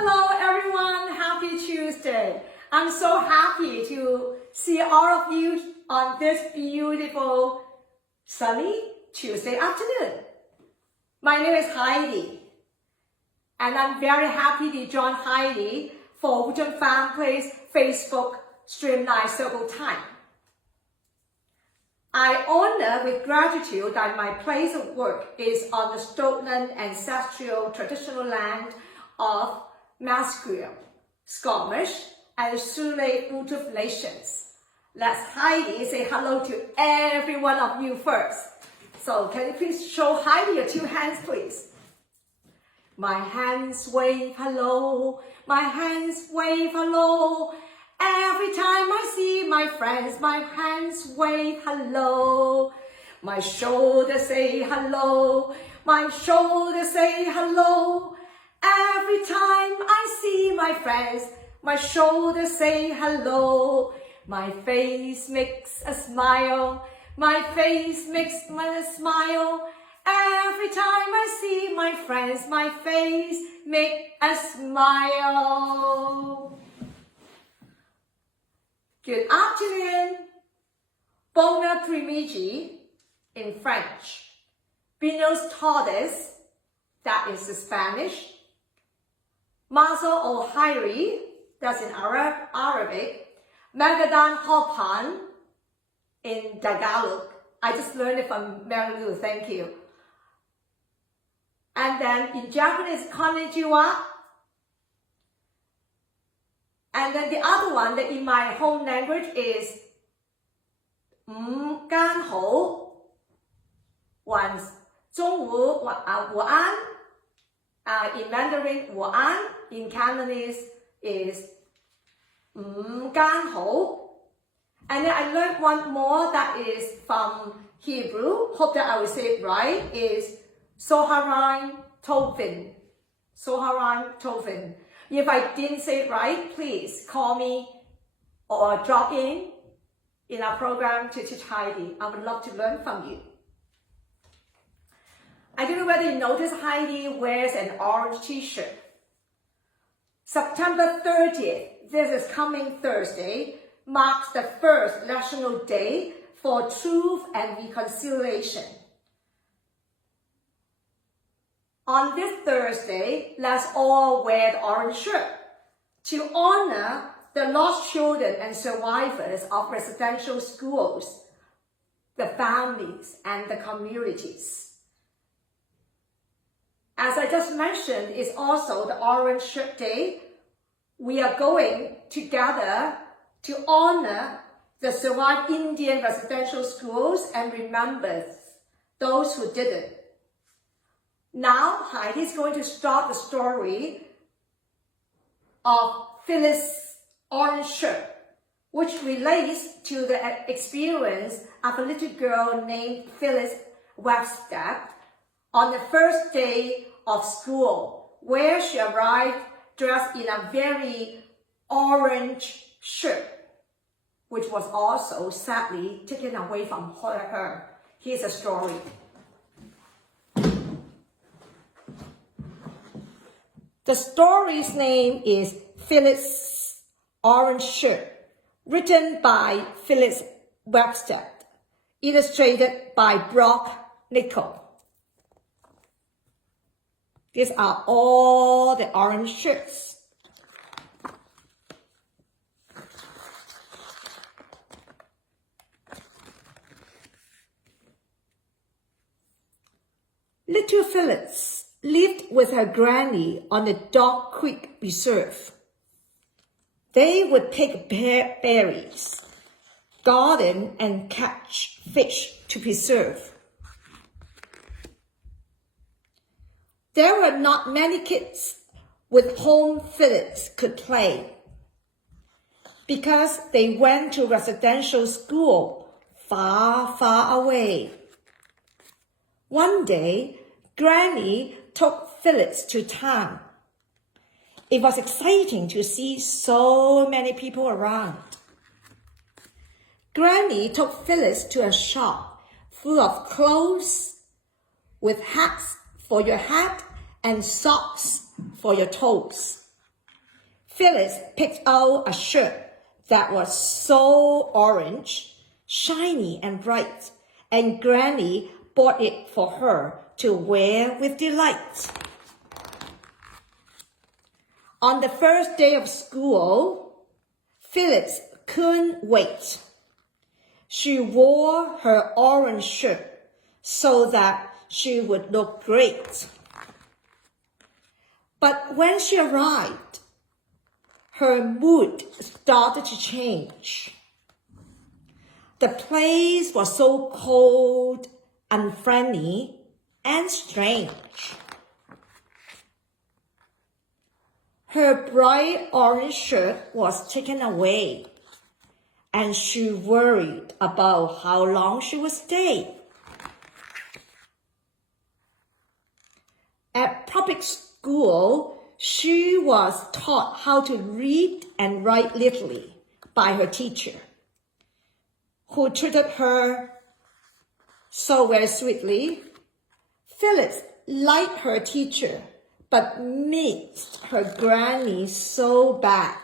Hello everyone, happy Tuesday. I'm so happy to see all of you on this beautiful sunny Tuesday afternoon. My name is Hydi and I'm very happy to join Hydi for Wooden Farm Place Facebook Streamline Circle Time. I honor with gratitude that my place of work is on the stolen ancestral traditional land of Stswecem'c Xgat'tem and Stswecem'c nations. Let's Hydi say hello to every one of you first. So can you please show Hydi your two hands, please? My hands wave hello, my hands wave hello. Every time I see my friends, my hands wave hello. My shoulders say hello, my shoulders say hello. Every time I see my friends, my shoulders say hello. My face makes a smile, my face makes me smile. Every time I see my friends, my face makes a smile. Good afternoon. Bon après-midi in French. Buenos tardes, that is the Spanish. Maso o Hydi, that's in Arabic. Magadan Hopan in Tagalog. I just learned it from Marilu, thank you. And then in Japanese, konnichiwa. And then the other one that in my home language is gan hou. Once 中午午安. In Mandarin, 午安. In Cantonese is gan hou. And then I learned one more that is from Hebrew. Hope that I will say it right. Is Soharan Tovin. Soharan Tovin. If I didn't say it right, please call me or drop in our program to teach Hydi. I would love to learn from you. I don't know whether you notice Hydi wears an orange t-shirt. September 30th, this is coming Thursday, marks the first National Day for Truth and Reconciliation. On this Thursday, let's all wear the orange shirt to honor the lost children and survivors of residential schools, the families, and the communities. As I just mentioned, it's also the Orange Shirt Day. We are going together to honor the survived Indian residential schools and remember those who didn't. Now, Hydi is going to start the story of Phyllis' orange shirt, which relates to the experience of a little girl named Phyllis Webstad on the first day of school, where she arrived dressed in a very orange shirt, which was also sadly taken away from her. Here's a story. The story's name is Phyllis' Orange Shirt, written by Phyllis Webstad, illustrated by Brock Nickel. These are all the orange shirts. Little Phyllis lived with her granny on the Dog Creek Reserve. They would pick berries, garden, and catch fish to preserve. There were not many kids with whom Phyllis could play because they went to residential school far, far away. One day, Granny took Phyllis to town. It was exciting to see so many people around. Granny took Phyllis to a shop full of clothes with hats for your head and socks for your toes. Phyllis picked out a shirt that was so orange, shiny and bright, and Granny bought it for her to wear with delight. On the first day of school, Phyllis couldn't wait. She wore her orange shirt so that she would look great. But when she arrived, her mood started to change. The place was so cold, unfriendly, and strange. Her bright orange shirt was taken away, and she worried about how long she would stay. At public school, she was taught how to read and write literally by her teacher, who treated her so very sweetly. Phyllis liked her teacher, but missed her granny so bad,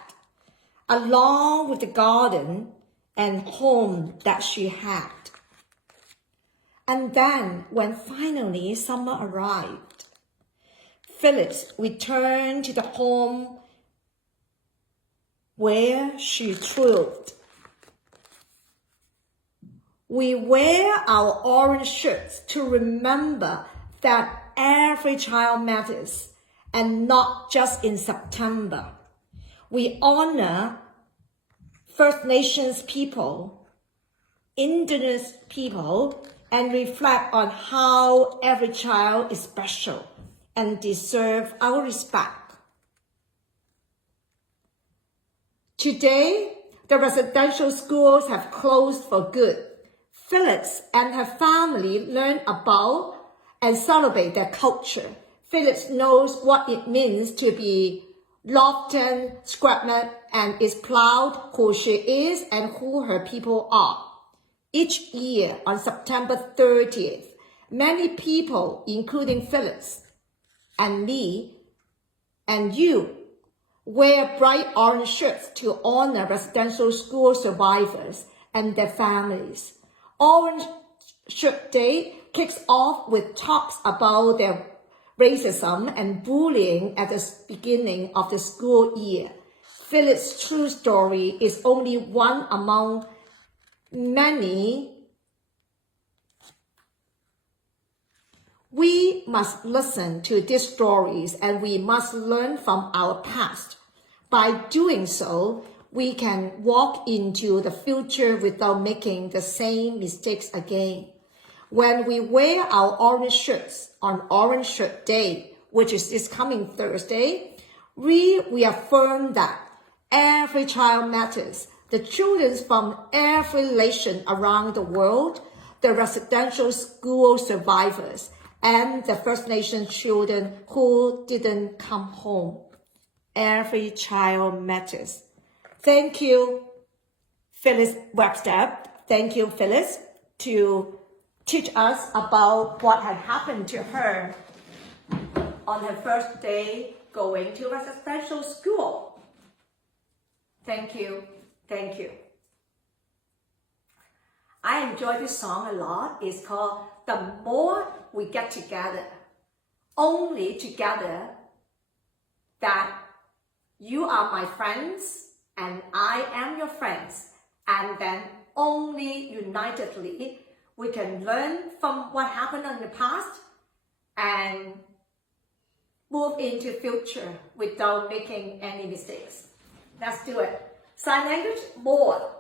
along with the garden and home that she had. And then, when finally summer arrived, Phyllis returned to the home where she thrived. We wear our orange shirts to remember that every child matters, and not just in September. We honor First Nations people, Indigenous people, and reflect on how every child is special and deserves our respect. Today, the residential schools have closed for good. Phyllis and her family learn about and celebrate their culture. Phyllis knows what it means to be Stswecem'c and is proud who she is and who her people are. Each year on September 30th, many people, including Phyllis and me and you, wear bright orange shirts to honor residential school survivors and their families. Orange Shirt Day kicks off with talks about their racism and bullying at the beginning of the school year. Phyllis' true story is only one among many. We must listen to these stories and we must learn from our past. By doing so, we can walk into the future without making the same mistakes again. When we wear our orange shirts on Orange Shirt Day, which is this coming Thursday, we affirm that every child matters. The children from every nation around the world, the residential school survivors, and the First Nation children who didn't come home. Every child matters. Thank you, Phyllis Webstad. Thank you, Phyllis, to teach us about what had happened to her on her first day going to residential school. Thank you. Thank you. I enjoy this song a lot. It's called The More We Get Together. Only together that you are my friends and I am your friends. And then only unitedly we can learn from what happened in the past and move into the future without making any mistakes. Let's do it. Sign language, more.